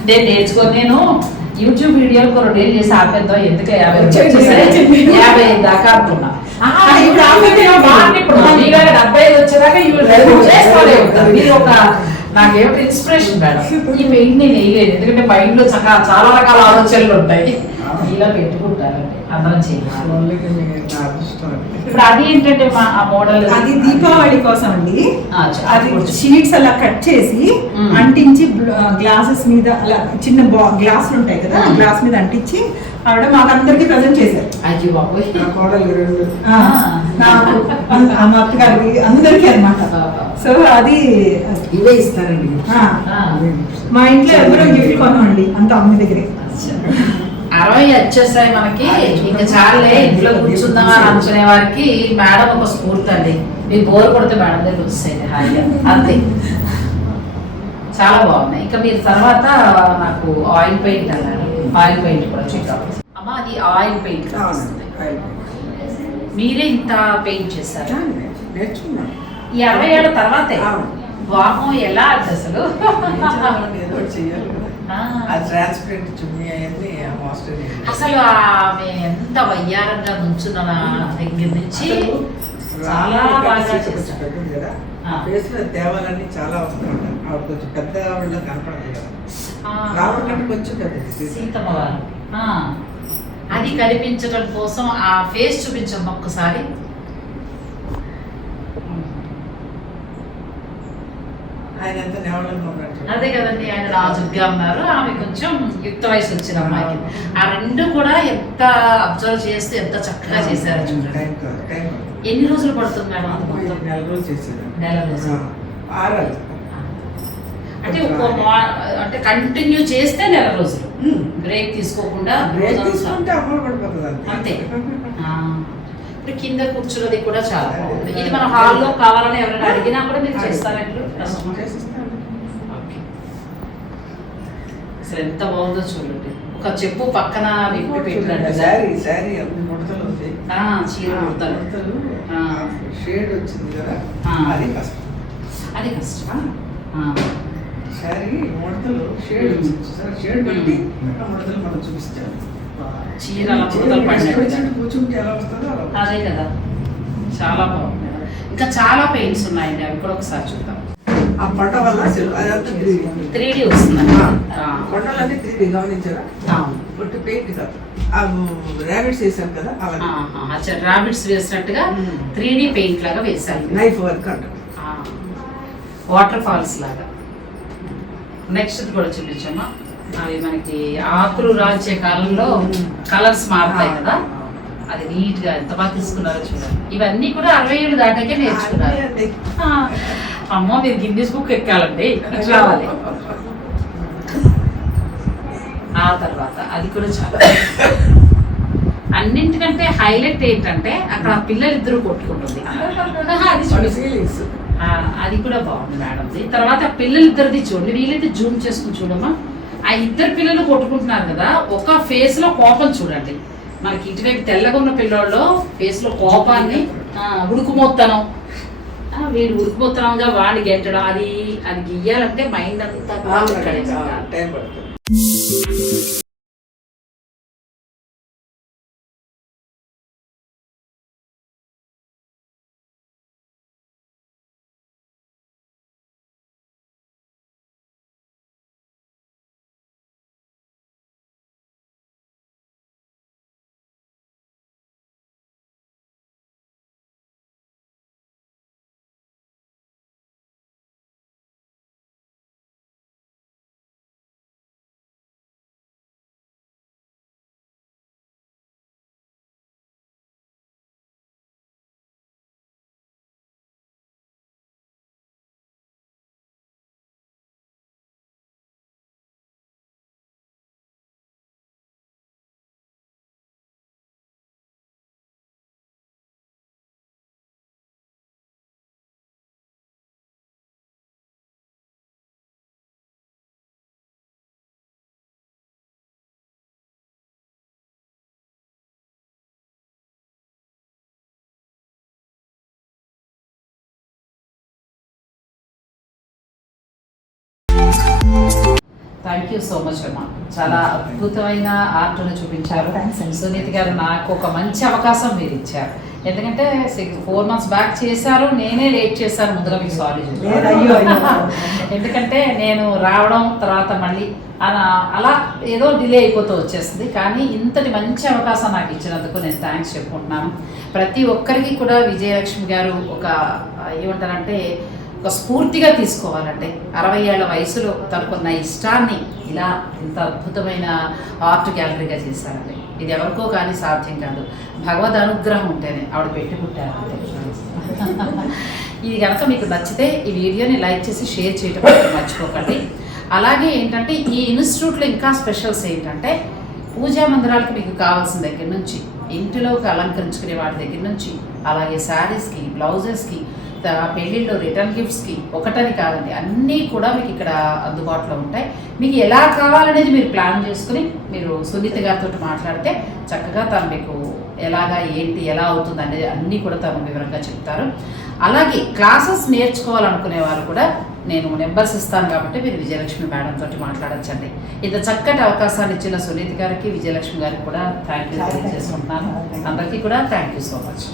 నేను నేర్చుకొని నేను యూట్యూబ్ వీడియోలు కొన్ని డేలు చేసి ఆపేద్దాం, ఎందుకు 50 దాకా అనుకున్నా. ఇప్పుడు 75 వచ్చేదాకా చేసుకోలే ఉంటారు. ఇది ఒక నాకేమిటి ఇన్స్పిరేషన్ మేడం. ఈ పెయింట్ నేను వేయలేదు, ఎందుకంటే మైండ్ లో చాలా రకాల ఆలోచనలు ఉంటాయి, ఇలా పెట్టుకుంటారండి అందరం చేయాలి. ఇప్పుడు అది ఏంటంటే ఆ మోడల్ అది దీపావళి కోసం అండి. అది షీట్స్ అలా కట్ చేసి అంటించి గ్లాసెస్ మీద అలా చిన్న గ్లాసులు ఉంటాయి కదా, గ్లాస్ మీద అంటించి ఆవిడ మాకు అందరికి ప్రజెంట్ చేశారు. అయ్యో బాబోయ్, నాకు మా అత్తగారికి అందరికి అన్నమాట. సో అది ఇవే ఇస్తారండి. మా ఇంట్లో ఎవరో గిఫ్ట్ కొనండి అంత అమ్మ దగ్గరే. 60 వచ్చేసాయి మనకి, ఇంకా చాలే ఇంట్లో కూర్చుందామని అనుకునే వారికి మేడం ఒక స్ఫూర్తి అండి. మీకు బోర్ కొడితే మేడం దగ్గర వచ్చేసాయి హాయిగా, అంతే. చాలా బాగున్నాయి. ఇంకా మీరు తర్వాత నాకు ఆయిల్ పెయింట్ అన్నారు, ఆయిల్ పెయింట్ కూడా చూద్దాం. అమ్మ అది ఆయిల్ పెయింట్ వస్తుంది. మీరే ఇంత పెయింట్ చేశారు? నేర్చుకున్నాను. ఈ 60 ఏళ్ళ తర్వాతే వామో ఎలా అంటే అసలు ఏదో చేయాలి కదా. ఆ ట్రాన్స్పరెంట్ చున్నీ అవన్నీ మాస్టర్. అసలు ఆమె ఎంత వయ్యారంగా నుంచున్న దగ్గర నుంచి చాలా బాగా చేస్తారు కదా. ఫేస్ లో దేవాలన్నీ చాలా వస్తుంటాయి. ఆవిడ కొంచెం పెద్ద ఆవిడ కనపడదు కదా. రావడం కంటే కొంచెం పెద్దది సీతమ్మ వారు. అది కనిపించడం కోసం ఆ ఫేస్ చూపించండి ఒక్కసారి. ఆయన ఎంత నేవలంగా ఉన్నట్టు. అదే కదండి, ఆయన నాజుగ్గా ఉన్నారు, ఆమె కొంచెం యుక్త వయసు వచ్చిన అమ్మాయికి. ఆ రెండు కూడా ఎంత అబ్జర్వ్ చేస్తూ ఎంత చక్కగా చేశారో చూడండి. ఎన్ని రోజులు పడుతుంది మేడం? 4 రోజులు చేసేది. నెల రోజులు. 6 అంటే కంటిన్యూ చేస్తే నెల రోజులు, బ్రేక్ తీసుకోకుండా. బ్రేక్ తీసుకుంటే అమలు పడిపోతుంది అంతే. ఇప్పుడు కింద కూర్చున్నది కూడా చాలా బాగుంది. ఇది మన హాల్లో కావాలని ఎవరైనా అడిగినా కూడా మీరు చేస్తారా? అసలు ఎంత బాగుందో చూడండి. ఒక చెప్పు పక్కన విప్పి పెట్టినట్టు చీర ముడతలు. షేడ్ వచ్చింది కదా, అది కష్టం. అది కష్టం. శారీ ముడతలు షేడ్ వచ్చింది, షేడ్ పెట్టి ముడతలు మనం చూపిస్తాం. చీర ముడతలు పడినట్టు కూర్చుంటే ఎలా వస్తుందో అదే కదా. చాలా బాగుంది. ఇంకా చాలా పెయింట్స్ ఉన్నాయండి, అవి కూడా ఒకసారి చూద్దాం. ఆ పంట వల్ల 3D వస్తుంది. కొండలన్నీ 3D గమనించారా? బట్ పెయింట్ కాదు, ర్యాబిట్స్ వేసాను కదా అలా. ర్యాబిట్స్ వేసినట్టుగా 3D పెయింట్ లాగా వేసాను. నైఫ్ వర్క్ అంట, వాటర్ ఫాల్స్ లాగా. నెక్స్ట్ కూడా చూపించమ్మా. అవి మనకి ఆకులు రాల్చే కాలంలో కలర్స్ మారుతాయి కదా, అది నీట్ గా ఎంత బాగా తీసుకున్నారో చూడండి. ఇవన్నీ కూడా 60 ఏళ్ళు దాటాకే నేర్చుకున్నారు. అమ్మో, మీరు గిన్నీస్ బుక్ ఎక్కాలండి, రావాలి. ఆ తర్వాత అది కూడా చాలా. అన్నింటికంటే హైలైట్ ఏంటంటే అక్కడ పిల్లలిద్దరూ కొట్టుకుంటుంది. అది కూడా బాగుంది మేడంది. తర్వాత పిల్లలిద్దరిది చూడండి, వీళ్ళైతే జూమ్ చేసుకుని చూడమ్మా. ఆ ఇద్దరు పిల్లలు కొట్టుకుంటున్నారు కదా, ఒక ఫేస్ లో కోపం చూడండి. మనకి ఇటువైపు తెల్లగా ఉన్న పిల్లోళ్ళు ఫేస్ లో కోపాన్ని, ఉడుకుమోత్తనం, వీడు ఉడుకుమోత్తనంగా వాడిని గెట్టడం, అది గీయాలంటే మైండ్ అంతా టైం పడుతుంది. థ్యాంక్ యూ సో మచ్ అమ్మా. చాలా అద్భుతమైన ఆర్ట్ను చూపించారు. సునీతి గారు, నాకు ఒక మంచి అవకాశం మీరు ఇచ్చారు. ఎందుకంటే 4 months బ్యాక్ చేశారు, నేనే లేట్ చేశాను. ముందుగా మీకు సారీ ఎందుకంటే నేను రావడం తర్వాత మళ్ళీ అలా ఏదో డిలే అయిపోతూ వచ్చేస్తుంది. కానీ ఇంతటి మంచి అవకాశం నాకు ఇచ్చినందుకు నేను థ్యాంక్స్ చెప్పుకుంటున్నాను. ప్రతి ఒక్కరికి కూడా విజయలక్ష్మి గారు ఒక ఏమంటారంటే ఒక స్ఫూర్తిగా తీసుకోవాలంటే 60 ఏళ్ల వయసులో తనకున్న ఇష్టాన్ని ఇలా ఇంత అద్భుతమైన ఆర్ట్ గ్యాలరీగా చేశారండి. ఇది ఎవరికో కానీ సాధ్యం కాదు, భగవద్ అనుగ్రహం ఉంటేనే ఆవిడ పెట్టుకుంటారు. ఇది కనుక మీకు నచ్చితే ఈ వీడియోని లైక్ చేసి షేర్ చేయడం మర్చిపోకండి. అలాగే ఏంటంటే ఈ ఇన్స్టిట్యూట్లో ఇంకా స్పెషల్స్ ఏంటంటే పూజా మందిరాలకు మీకు కావాల్సిన దగ్గర నుంచి ఇంటిలోకి అలంకరించుకునే వాటి దగ్గర నుంచి అలాగే శారీస్కి, బ్లౌజెస్కి పెళ్ళిళ్ళు రిటర్న్ గిఫ్ట్స్కి ఒకటని కాదండి, అన్నీ కూడా మీకు ఇక్కడ అందుబాటులో ఉంటాయి. మీకు ఎలా కావాలనేది మీరు ప్లాన్ చేసుకుని మీరు సునీత గారితో మాట్లాడితే చక్కగా తను మీకు ఎలాగా ఏంటి ఎలా అవుతుంది అనేది అన్నీ కూడా తను వివరంగా చెప్తారు. అలాగే క్లాసెస్ నేర్చుకోవాలనుకునే వాళ్ళు కూడా నేను నెంబర్స్ ఇస్తాను కాబట్టి మీరు విజయలక్ష్మి మేడం తోటి మాట్లాడచ్చండి. ఇంత చక్కటి అవకాశాన్ని ఇచ్చిన సునీత గారికి, విజయలక్ష్మి గారికి కూడా థ్యాంక్ యూ తెలియజేసుకుంటున్నాను. అందరికీ కూడా థ్యాంక్ యూ సో మచ్.